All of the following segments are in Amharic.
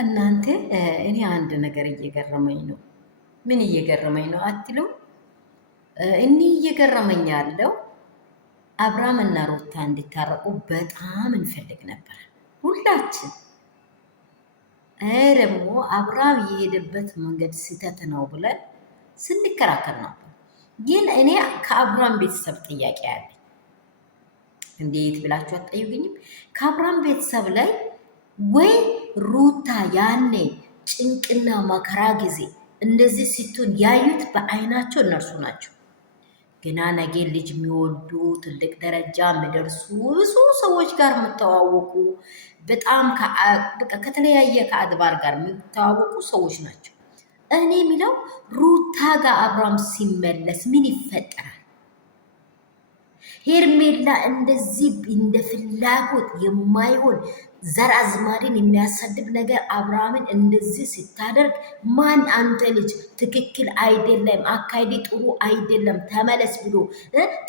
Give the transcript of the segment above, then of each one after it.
እናንተ እኔ አንድ ነገር እየገረመኝ ነው። ምን እየገረመኝ ነው አትሉ? እኔ እየገረመኝ ያለው አብርሃም እና ሩታ እንዲታረቁ በጣም እንፈልግ ነበር ሁላችን። ደግሞ አብርሃም የሄደበት መንገድ ስህተት ነው ብለን ስንከራከር ነበር። ግን እኔ ከአብርሃም ቤተሰብ ጥያቄ አለ። እንዴት ብላችሁ አትጠይቁኝም? ከአብርሃም ቤተሰብ ላይ ወይ ሩታ ያኔ ጭንቅና መከራ ጊዜ እንደዚህ ስትሆን ያዩት በአይናቸው እነርሱ ናቸው። ገና ነገ ልጅ የሚወልዱ ትልቅ ደረጃ የሚደርሱ ብዙ ሰዎች ጋር የምተዋወቁ በጣም ከተለያየ ከአድባር ጋር የሚተዋወቁ ሰዎች ናቸው። እኔ የሚለው ሩታ ጋር አብርሃም ሲመለስ ምን ይፈጠራል? ሄርሜላ እንደዚህ እንደ ፍላጎት የማይሆን ዘር አዝማሪን የሚያሳድብ ነገር አብርሃምን እንደዚህ ስታደርግ ማን አንተ ልጅ ትክክል አይደለም፣ አካሄድ ጥሩ አይደለም፣ ተመለስ ብሎ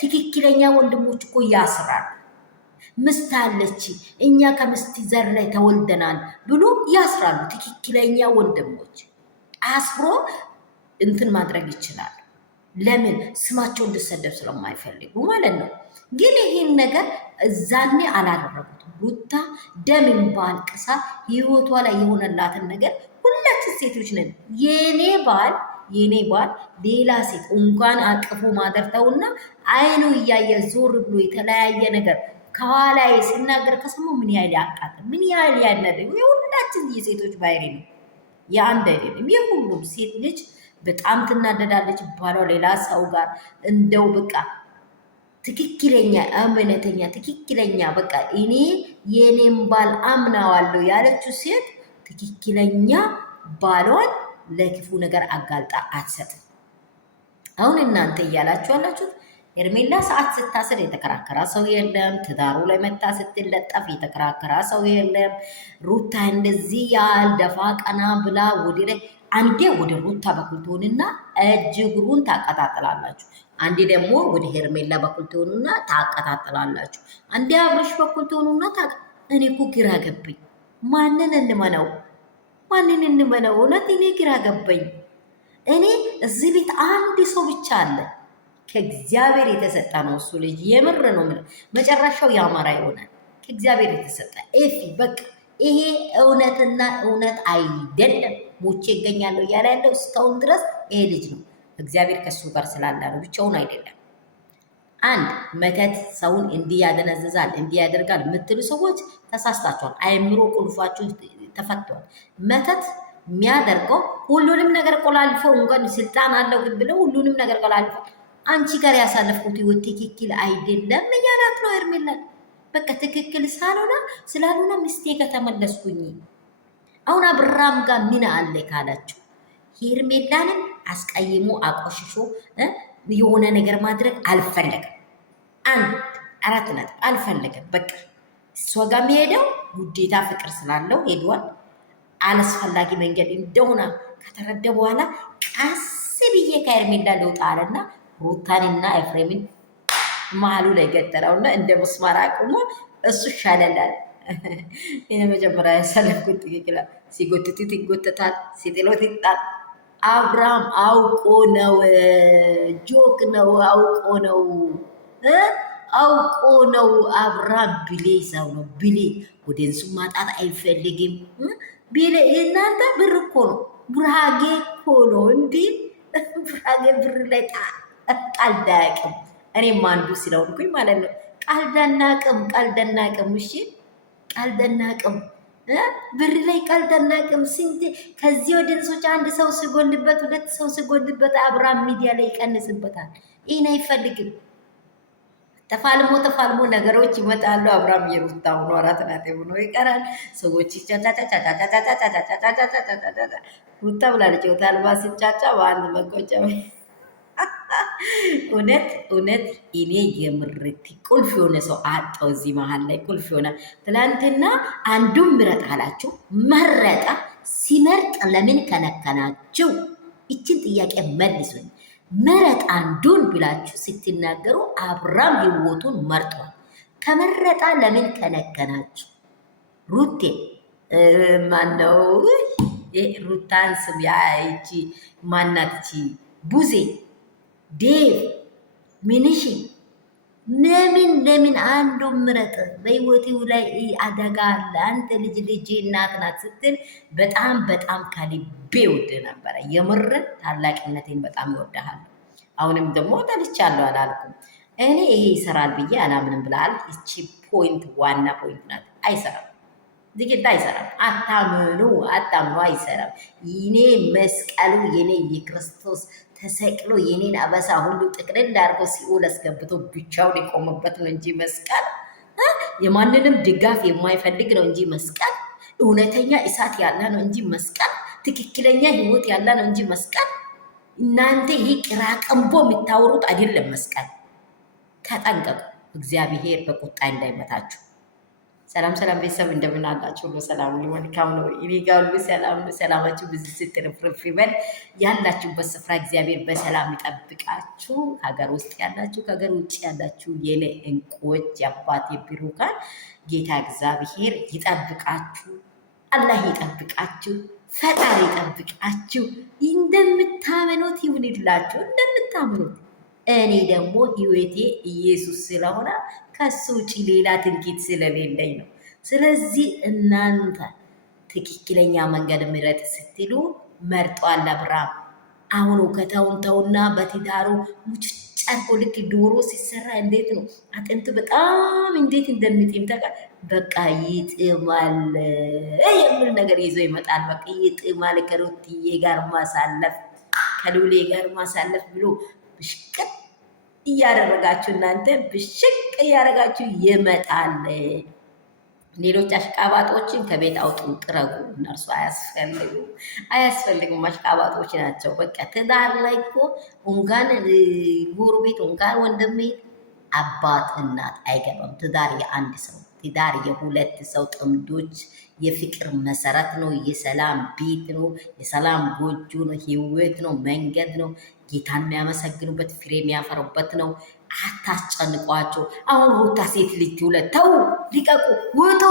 ትክክለኛ ወንድሞች እኮ ያስራል። ምስት አለች እኛ ከምስት ዘር ላይ ተወልደናል ብሎ ያስራሉ። ትክክለኛ ወንድሞች አስሮ እንትን ማድረግ ይችላል። ለምን? ስማቸው እንድሰደብ ስለማይፈልጉ ማለት ነው። ግን ይህን ነገር እዛኔ አላደረጉትም። ሩታ ደም እንባ አልቅሳ ህይወቷ ላይ የሆነላትን ነገር ሁላችን ሴቶች ነን። የኔ ባል ሌላ ሴት እንኳን አቅፎ ማደርተውና አይኑ እያየ ዞር ብሎ የተለያየ ነገር ከኋላ ሲናገር ከሰማው ምን ያህል ያቃጥል፣ ምን ያህል ያነደ። የሁላችን የሴቶች ባህሪ ነው፣ የአንድ አይደለም። የሁሉም ሴት ልጅ በጣም ትናደዳለች። ባሏ ሌላ ሰው ጋር እንደው በቃ ትክክለኛ እምነተኛ ትክክለኛ በቃ እኔ የኔም ባል አምናዋለሁ ያለችው ሴት ትክክለኛ ባሏን ለክፉ ነገር አጋልጣ አትሰጥም። አሁን እናንተ እያላችሁ ያላችሁት ሄርሜላ ሰዓት ስታስር የተከራከራ ሰው የለም። ትዳሩ ላይ መታ ስትለጠፍ የተከራከራ ሰው የለም። ሩታ እንደዚህ ያል ደፋ ቀና ብላ ወደ ላይ አንዴ ወደ ሩታ በኩል ትሆንና እጅ እግሩን ታቀጣጥላላችሁ። አንዴ ደግሞ ወደ ሄርሜላ በኩል ትሆኑና ታቀጣጥላላችሁ። አንዴ አብርሽ በኩል ትሆኑና እኔ እኮ ግራ ገባኝ። ማንን እንመነው? ማንን እንመነው? እውነት እኔ ግራ ገባኝ። እኔ እዚህ ቤት አንድ ሰው ብቻ አለ ከእግዚአብሔር የተሰጠ ነው። እሱ ልጅ የምር ነው የምልህ መጨረሻው ያማረ ይሆናል። ከእግዚአብሔር የተሰጠ ኤፊ በቃ ይሄ እውነትና እውነት አይደለም። ሞቼ ይገኛለሁ እያለ ያለው እስካሁን ድረስ ይሄ ልጅ ነው። እግዚአብሔር ከሱ ጋር ስላለ ነው፣ ብቻውን አይደለም። አንድ መተት ሰውን እንዲህ ያደነዝዛል እንዲህ ያደርጋል የምትሉ ሰዎች ተሳስታችኋል። አይምሮ ቁልፋችሁ ተፈቷል። መተት የሚያደርገው ሁሉንም ነገር ቆላልፎ እንኳን ስልጣን አለው ብለው ሁሉንም ነገር ቆላልፎ አንቺ ጋር ያሳለፍኩት ህይወት ትክክል አይደለም እያላት ነው ሄርሜላን። በቃ ትክክል ስላልሆነ ሚስቴ ከተመለስኩኝ አሁን አብርሃም ጋር ምን አለ ካላችሁ ሄርሜላንም አስቀይሞ አቆሽሾ የሆነ ነገር ማድረግ አልፈለገም። አንድ አራት ነጥብ አልፈለገም። በቃ እሷ ጋር የሚሄደው ውዴታ ፍቅር ስላለው ሄዷል። አላስፈላጊ መንገድ እንደሆነ ከተረዳ በኋላ ቀስ ብዬ ከሄርሜላ ልውጣ አለና ሩታንና ኤፍሬምን መሀሉ ላይ ገጠረውና እንደ መስማር አቁሞ እሱ ሻለላል። የመጀመሪያ ያሳለፍኩት ትክክል። ሲጎትቱት ይጎተታል፣ ሲጥሎት ይጣል። አብርሃም አውቆ ነው፣ ጆክ ነው፣ አውቆ ነው። አብርሃም ብሌ ሰው ነው። ብሌ ወደንሱ ማጣት አይፈልግም። ብሌ እናንተ ብር እኮ ነው፣ ጉራጌ እኮ ነው። እንዲህ ጉራጌ ብር ላይ ቀልድ አያውቅም። እኔም አንዱ ስለሆንኩኝ ማለት ነው። ቀልድ አናውቅም። እሺ ቀልድ አናውቅም። ብር ላይ ቀልድ አናውቅም። ስንት ከዚህ ወደንሶች አንድ ሰው ሲጎልበት ሁለት ሰው ሲጎልበት አብርሃም ሚዲያ ላይ ይቀንስበታል። ይህን አይፈልግም። ተፋልሞ ነገሮች ይመጣሉ። አብርሃም የሩታ ሆኖ አራት ናት ሆኖ ይቀራል። ሰዎች ሩታ ብላለች ታልባ ሲጫጫ በአንድ መቆጫ እውነት እኔ የምርት ቁልፍ የሆነ ሰው አጣው እዚህ መሀል ላይ ቁልፍ የሆነ ትላንትና አንዱን ምረጥ አላችሁ። መረጣ ሲመርጥ ለምን ከነከናችሁ? ይችን ጥያቄ መልሱኝ። መረጥ አንዱን ብላችሁ ስትናገሩ አብርሃም ህይወቱን መርጧል። ከመረጣ ለምን ከነከናችሁ? ሩቴ ማነው ሩታን ስም ያቺ ማናት? እቺ ቡዜ ዴቭ ሚኒሺ ለምን አንዱ ምረጥ። በህይወቴው ላይ አደጋ አለ። አንተ ልጅ እናት ናት ስትል በጣም ከልቤ ወድ ነበረ። የምርን ታላቅነቴን በጣም ይወድሃለሁ። አሁንም ደግሞ ተልቻለሁ አላልኩም። እኔ ይሄ ይሰራል ብዬ አላምንም ብለሃል። እቺ ፖይንት ዋና ፖይንት ናት። አይሰራም፣ ዝግታ አይሰራም። አታምኑ፣ አይሰራም። ይኔ መስቀሉ የኔ የክርስቶስ ተሰቅሎ የኔን አበሳ ሁሉ ጥቅልል አድርጎ ሲኦል አስገብቶ ብቻውን የቆመበት ነው እንጂ መስቀል የማንንም ድጋፍ የማይፈልግ ነው እንጂ መስቀል እውነተኛ እሳት ያለ ነው እንጂ መስቀል ትክክለኛ ህይወት ያለ ነው እንጂ መስቀል እናንተ ይህ ቅራቅንቦ የምታወሩት አይደለም። መስቀል ተጠንቀቁ፣ እግዚአብሔር በቁጣ እንዳይመታችሁ። ሰላም ቤተሰብ እንደምን አላችሁ? ሁሉ ሰላም ነው፣ መልካም ነው። እኔ ጋር ሁሉ ሰላም ነው። ሰላማችሁ ብዙ ስትርፍርፍ ይበል። ያላችሁበት ስፍራ እግዚአብሔር በሰላም ይጠብቃችሁ። ሀገር ውስጥ ያላችሁ፣ ከሀገር ውጭ ያላችሁ የኔ እንቁዎች የአባቴ ብሩካን ጌታ እግዚአብሔር ይጠብቃችሁ። አላህ ይጠብቃችሁ። ፈጣሪ ይጠብቃችሁ። እንደምታመኑት ይሁንላችሁ፣ እንደምታመኑት። እኔ ደግሞ ህይወቴ ኢየሱስ ስለሆነ ከሱ ውጭ ሌላ ትምክህት ስለሌለኝ ነው። ስለዚህ እናንተ ትክክለኛ መንገድ ምረጥ ስትሉ መርጧል አብርሃም። አሁኑ ከተውና በትዳሩ ሙጭጭ አድርጎ ልክ ዶሮ ሲሰራ እንዴት ነው አጥንት በጣም እንዴት እንደሚጥም በቃ ይጥማል የሚል ነገር ይዞ ይመጣል። በቃ ይጥማል። ከሩትዬ ጋር ማሳለፍ ከሉሌ ጋር ማሳለፍ ብሎ ብሽቅጥ እያደረጋችሁ እናንተ ብሽቅ እያደረጋችሁ ይመጣል። ሌሎች አሽቃባጦችን ከቤት አውጡ፣ ጥረጉ። እነርሱ አያስፈልጉም። አሽቃባጦች ናቸው። በቃ ትዳር ላይ እኮ እንኳን ጎረቤት እንኳን ወንድሜ አባት እናት አይገባም። ትዳር የአንድ ሰው ትዳር የሁለት ሰው ጥምዶች የፍቅር መሰረት ነው። የሰላም ቤት ነው። የሰላም ጎጆ ነው። ህይወት ነው። መንገድ ነው። ጌታን የሚያመሰግኑበት ፍሬ የሚያፈሩበት ነው። አታስጨንቋቸው። አሁን ሩታ ሴት ልጅ ትውለድ። ተው፣ ልቀቁ፣ ውጡ።